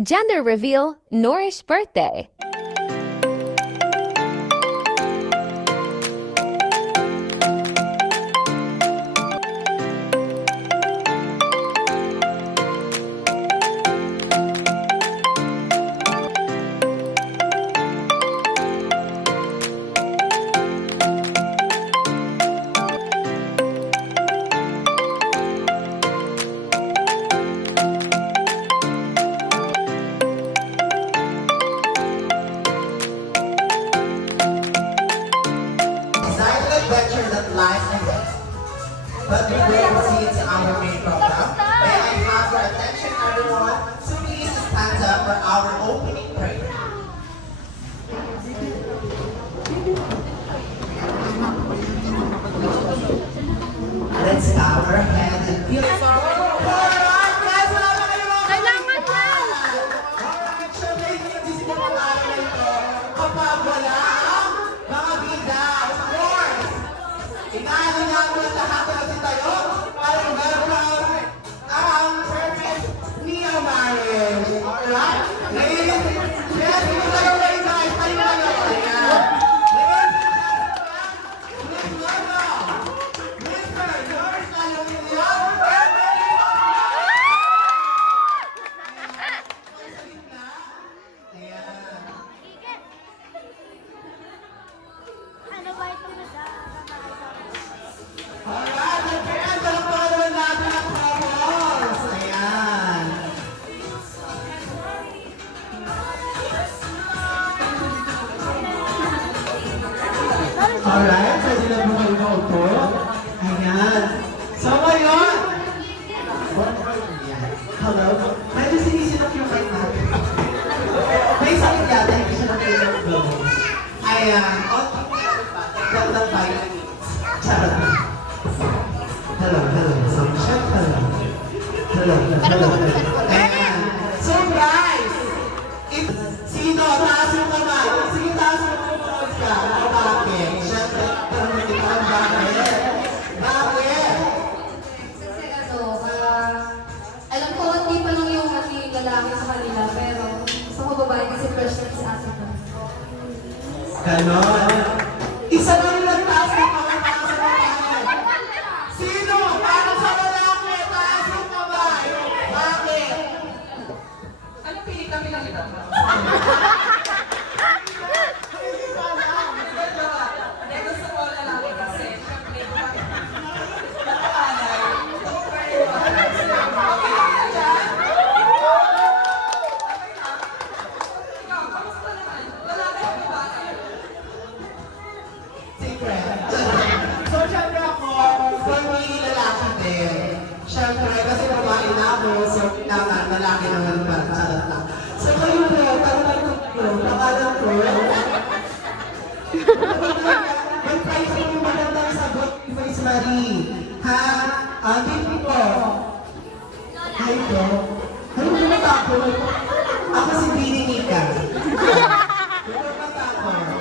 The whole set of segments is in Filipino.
Gender reveal, Nourish birthday. Adventure that lies ahead. But before we proceed to our main program, may I have your attention, everyone, so please stand up for our opening prayer. Let's bow our heads and feel kapag wala ang mga bida, of course, inaano niya ako ng lahat na kasi tayo para welcome ang perfect Nia marriage. Alright? Ladies, yes, hindi tayo ready guys. Tayo tayo. Ayan. Ladies, please welcome Mr. George Alonio. Alright, my friends, alam pa naman natin ang couples. Ayan. Alright, pwede na po kayo maupo. Ayan. So ngayon, hello, medyo sinisinap yung mic natin. May sakit yata, hindi siya natin. Ayan. Gandang tayo. Charot. Hello. Sound check. Hello. Ayan. So guys, sino taas yung kamay? Sige, taas mo kung ka. Bakit? Siyempre, tanong kita ang bakit? Bakit? Kasi alam ko hindi pa lang yung ating lalaki sa kanila, pero gusto ko babae kasi crush na si ate ko. Ganon. Isa na yung nagtaas ng kamay para sa babae. Sino? Para sa lalaki, taas yung kamay. Bakit? Ano pili kami ng iba? Hindi gusto ko lalaki kasi syempre nakakalay. Ikaw, kamusta naman? Lalaki o babae? Secret. So, syempre ako, for me, lalaki din. Syempre, kasi babae na ako, so kailangan lalaki naman ba? Charot lang. So, kayo po, tanong ko, pangalan ko. May price ko yung magandang sagot ni Face Marie. Ha? Dito po. Hi po. Ano mo natakot? Ako si Bini Nika. Ano natakot?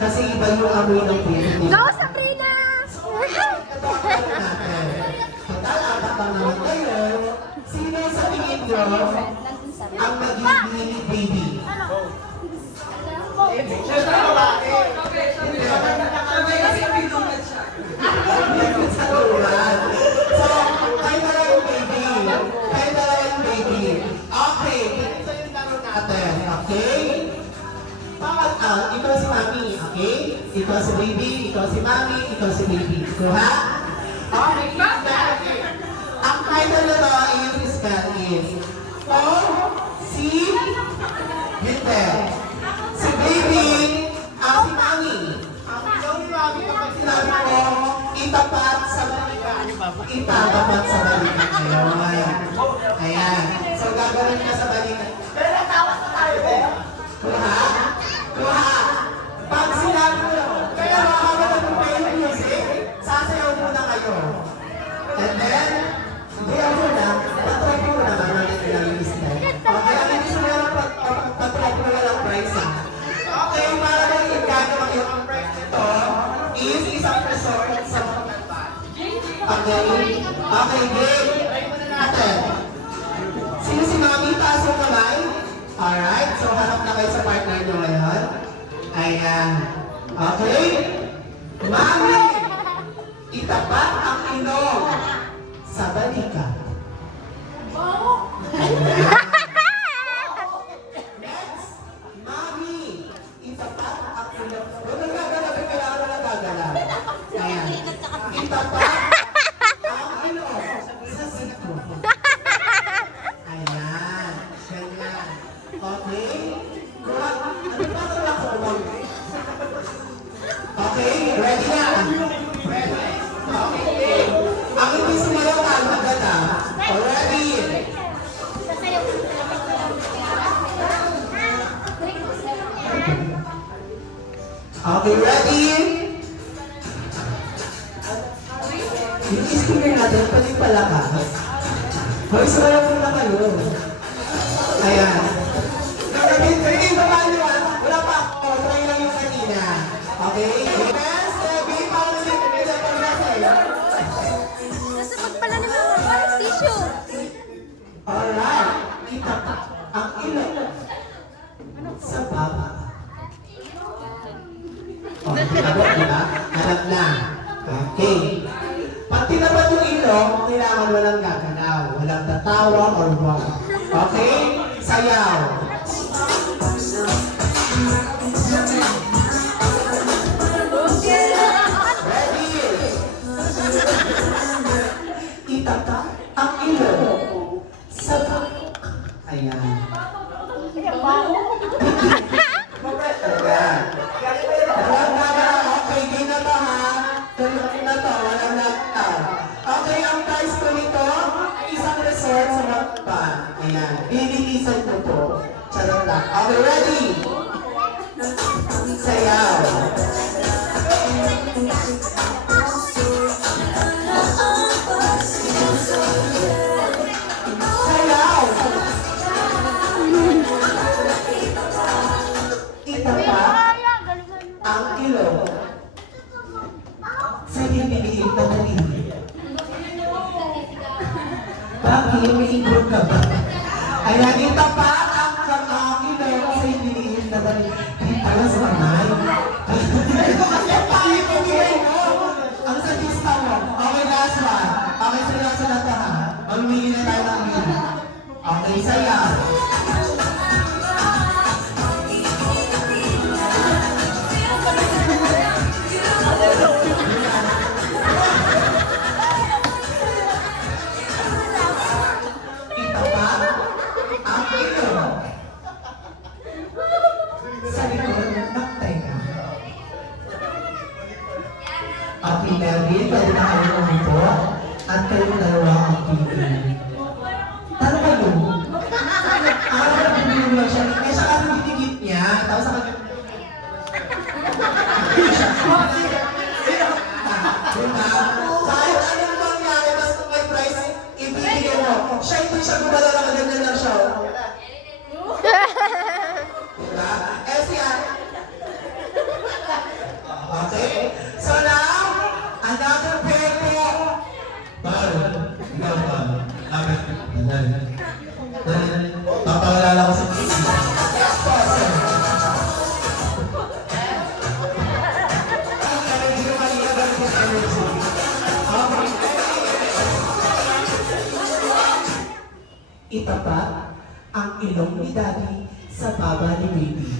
Kasi iba yung amoy ng pinto. Go, Sabrina! Apat lang naman kayo. Sino sa tingin nyo ang magiging baby? Sabi kasi pinungat siya. Sa luwan. So, kayo na lang yung baby. Kayo na lang yung baby. Okay, ito yung tanong natin. Okay? Ikaw si mami, okay? Ikaw si baby, ikaw si mami, ikaw si baby. Kuha? Okay, ang title na to is si Hindi. Si baby, si mami. Yung mami kapag sinabi ko, itapat sa balikan. Itapat sa balikan. Ayan. So gagawin ka sa balikan. Pero tawas na tayo, eh. Kuha? Pag sinabi mo, kaya makakabala ng play music, sasayaw muna kayo. And then, hindi ako na, patry ko na naman natin lang yung style. Kaya hindi sila patry ko na lang price Okay? Okay, game. Try muna natin. Sino si Mami? Taas mo kamay. Alright, so harap na kayo sa partner nyo ngayon. Ayan. Okay? Mami! Itapat ang ilong sa balikat. Next, Mami! Itapat ang ilong. Huwag nang gagalapin, kailangan na nagagalaw. Ayan. Itapat ang ilong sa siko. Ayan. Ganyan. Okay? Kuha. Ano ba ito na ko? Okay? Ready na? Ready? Okay. Ang hindi sumayaw ka, maganda. Ready? Okay, ready? Yung speaker natin, pwede palakas. Hoy, sumayaw muna kayo. Ayan. Hindi, baba nyo ah. Wala pa ako. Try lang yung kanina. Okay? Yes, Debbie, paano yung pinagpapal na sa'yo? Nasabot pala ni Mama. Tissue. Alright. Itapat ang ilong sa baba. O, tinagot diba? Alam na. Okay. Pag tinapat yung ilong, kailangan walang gagalaw. Walang tatawa or wag. Okay? Sayaw. Ready? Itatak ang ilong sa baba. Ayan. Ayan. Walang gagalaw. Okay, di na to ha. Tuloy na to. Walang laktaw. Okay, ang price ko nito, isang resort sa Macpan. Ayan. Lilinisan ko to. Charot lang. Okay, ready? Sayaw. Sayaw. Itapat ang ilong sa hiniliit na daliri. Bakit? May improve ka ba? Ayan, itapat ang ilong sa hiniliit na daliri. Hindi pala sa kamay. Ang sadista mo. Okay, last one. Okay, seryoso na ito ha. Mamimili na tayo ng mili. Okay, sayaw. Itapat ang ilong sa likod ng tenga. Okay, Melvin, pwede na kayo umito at kayong dalawa ang pili. Talo kayo? Nabibili lang siya. Eh, sa kanya titigit niya, tapos sa kanya... Diba? Kahit anong mangyari, basta may price, ibigay mo. Siya hindi siya gumala lang, ganyan lang siya. Diba? Eh, siya. Okay? So now, another pair po. Bakit? Ikaw ba? Bakit? Papawalala ko sa PC. Yes, po, sir. Hindi ko maligagal yung energy. Okay. Itapat ang ilong ni Daddy sa baba ni Baby.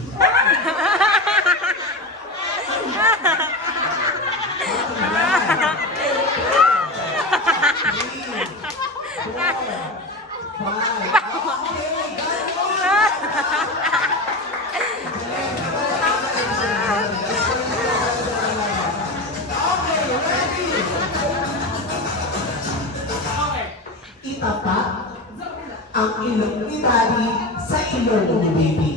Itapat ang ilong ni Daddy sa ilong ni Baby.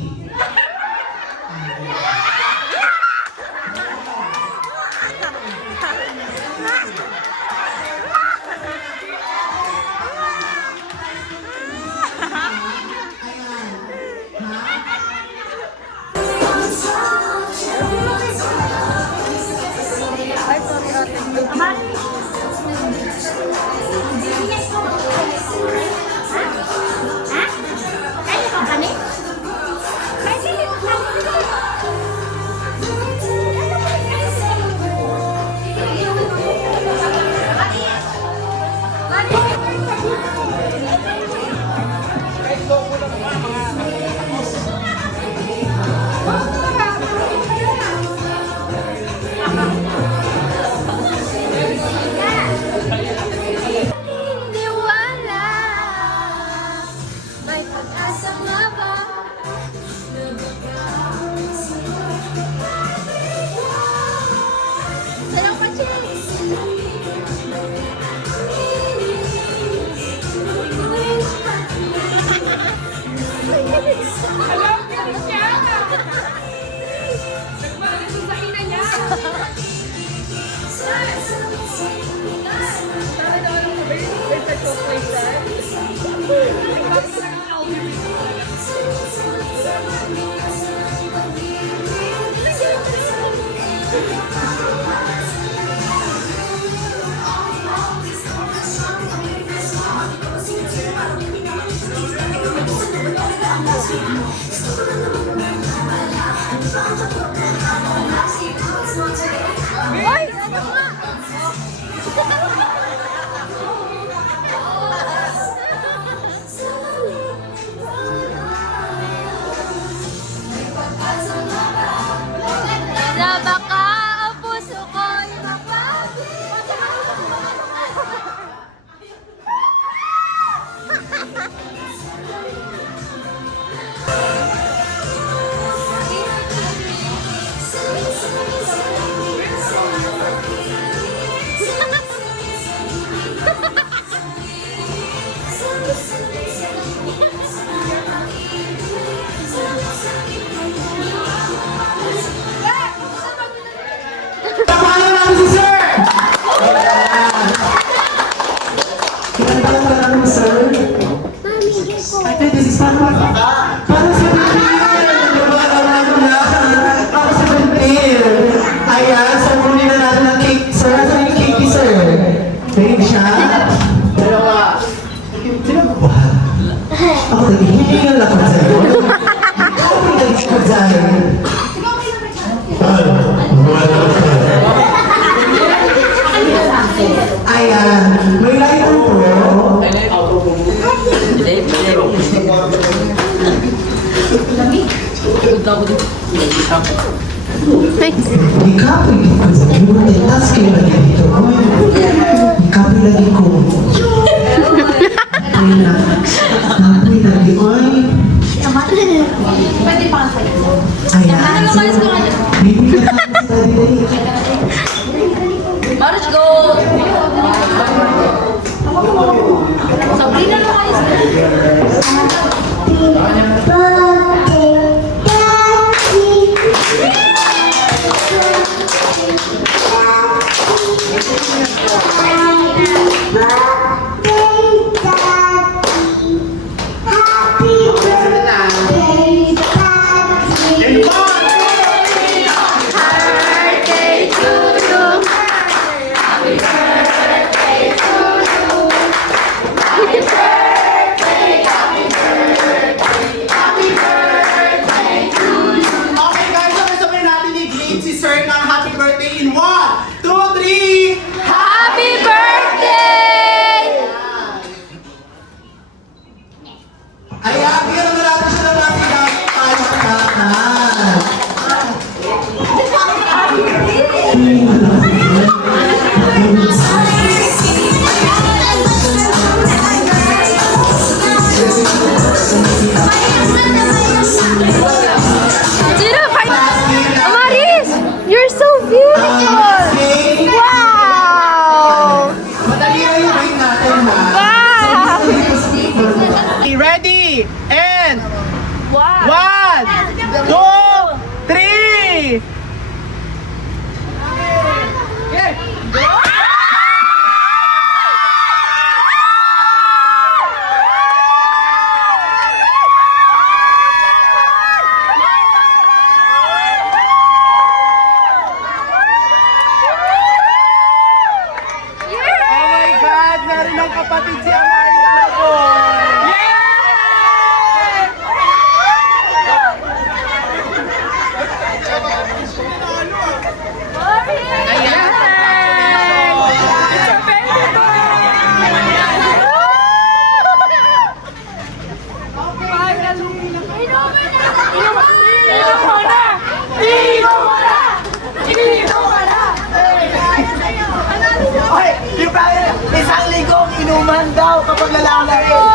Ay, sorry, ate. Ikapoy tas kayo lagi dito. Ikapoy lagi ko. Ay na. Ikapoy lagi. Pwede pa kayo. Ayan. Baby ka na sa day. March, go! Sabrina, lumayas ka. Okay guys, sabay-sabay natin i-greet si Sir ng happy birthday in 1, 2, 3! Happy birthday! Ayan, bigyan naman natin siya ng mga palakpakan. Sino? Amaris! You're so beautiful! Wow! Madali na yung ring natin ha. Wow! Ready? And Wow! 1, 2, 3! Oh my God! Meron ng kapatid si Amaris na boy! Okay, yung isang ligong inuman daw kapag lalaki.